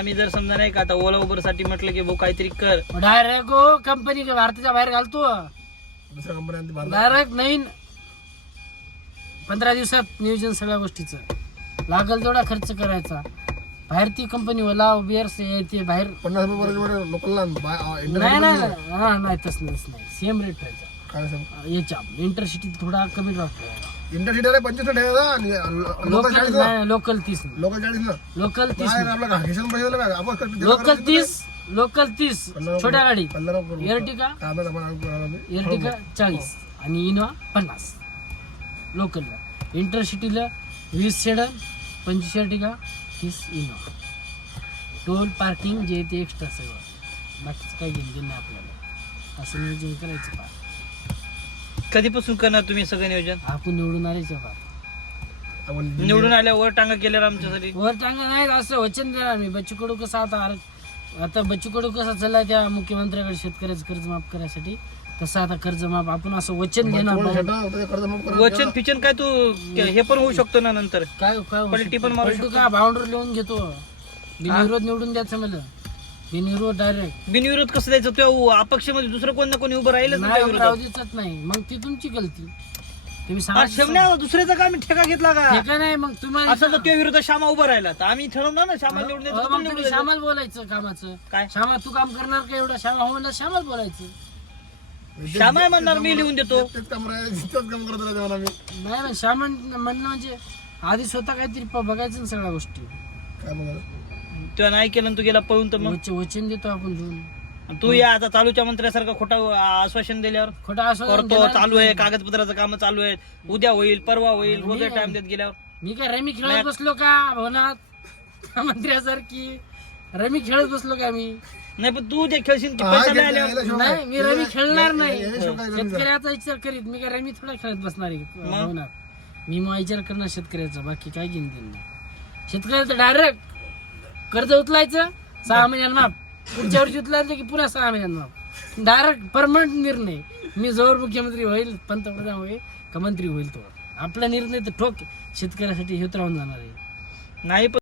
आम्ही जर समजा नाही का आता ओला उबर साठी म्हटलं की भाऊ काहीतरी कर, डायरेक्ट कंपनी भारताच्या बाहेर घालतो दुसऱ्या कंपन्या डायरेक्ट नवीन 15 दिवसात नियोजन सगळ्या गोष्टीचं लागल तेवढा खर्च करायचा. बाहेर ती कंपनी ओला उबेर ते बाहेर 50 रुपये लोकलला नाही नाही हा नाही तसं नाही सेम रेट ठेवायचा. काय सांग याच्या इंटरसिटी थोडा कमी राहतो. इंटरसिटीला 25 ठेवायचा आणि लोकल 40 लोकल लोकल 30 लोकल 40 ना लोकल 30 काय आपला खिशातून पैसे दिले काय आपण लोकल 30 छोट्या गाडी एर्टिका आपण एर्टिका 40 आणि Innova 50 लोकलला. इंटरसिटीला 20 sedan 25 Ertiga 30 Innova. Toll parking जे ते एक्स्ट्रा सगळं बाकीचं काही घेणं नाही आपल्याला. असं नियोजन करायचं पहा. कधीपासून करणार तुम्ही सगळं नियोजन? आपण निवडून आल्याच्या पहा. आपण निवडून आल्यावर टांगा केल्यावर आमच्यासाठी वर टांगा नाही असं वचन देणार मी. बच्चू कडू कसं आता बच्चू कडू कसा चाललाय त्या मुख्यमंत्र्याकडे शेतकऱ्याचं कर्ज माफ करायसाठी, तसं आता कर्ज माफ आपण असं वचन देणार. वचन फिचन काय तू हे पण होऊ शकतो ना नंतर, काय काय पलटी पण मारू पलटू का बाउंड्री लिहून घेतो. बिनविरोध निवडून द्यायचं मला. बिनविरोध डायरेक्ट बिनविरोध कसं द्यायचं? तो अपक्षमध्ये दुसरं कोण ना कोणी उभं राहिलंच नाही नाही राहू विरोधात. देतच नाही. मग ती तुमची गलती. तुम्ही हा, शेवण्या दुसऱ्याचा का आम्ही ठेका घेतला का? हे काय नाही मग तुम्हाला असं तर त्या विरोधात श्यामा उभा राहिला तर आम्ही ठरवणार ना श्यामा निवडून द्यायचं, मग तो तुम्ही निवडून द्यायचं. श्यामाला बोलायचं कामाचं. काय श्यामा तू काम करणार का एवढा? श्यामा हो म्हणला श्यामाला बोलायचं. श्यामा म्हणणार मी लिहून देतो. तेच काम करत राहते मला मी. नाही ना श्यामा म्हणणं म्हणजे आधी स्वतः काहीतरी बघायचं ना सगळ्या गोष्टी. काय बघा तेव्हा नाही केलं तू गेला पळून तर मग वचन देतो आपण लिहून. तू या आता चालूच्या मंत्र्यासारखं खोटं आश्वासन दिल्यावर खोटा असं करतो, चालू आहे, कागदपत्राचं काम चालू आहे, उद्या होईल परवा होईल, रोज टाइम देत गेल्यावर. मी काय रमी खेळत बसलो का भवनात मंत्र्यासारखी? रमी खेळत बसलो का मी? नाही पण तू जे खेळशील की पैसा नाही आल्यावर. नाही मी रमी खेळणार नाही. शेतकऱ्याचा विचार करीत मी काय रमी थोडा खेळत बसणार आहे भवनात. मी मग विचार करणार शेतकऱ्याचा, बाकी काय घेऊन देणार नाही. शेतकऱ्याचं डायरेक्ट कर्ज उचलायचं 6 महिन्यांना माफ, पुढच्या वर्षी उचलायचं की पुन्हा 6 महिन्यांना माफ. डायरेक्ट परमनंट निर्णय. मी जोर मुख्यमंत्री होईल, पंतप्रधान होईल का मंत्री होईल तो आपला निर्णय तर ठोक शेतकऱ्यासाठी हेच राहून जाणार आहे. नाही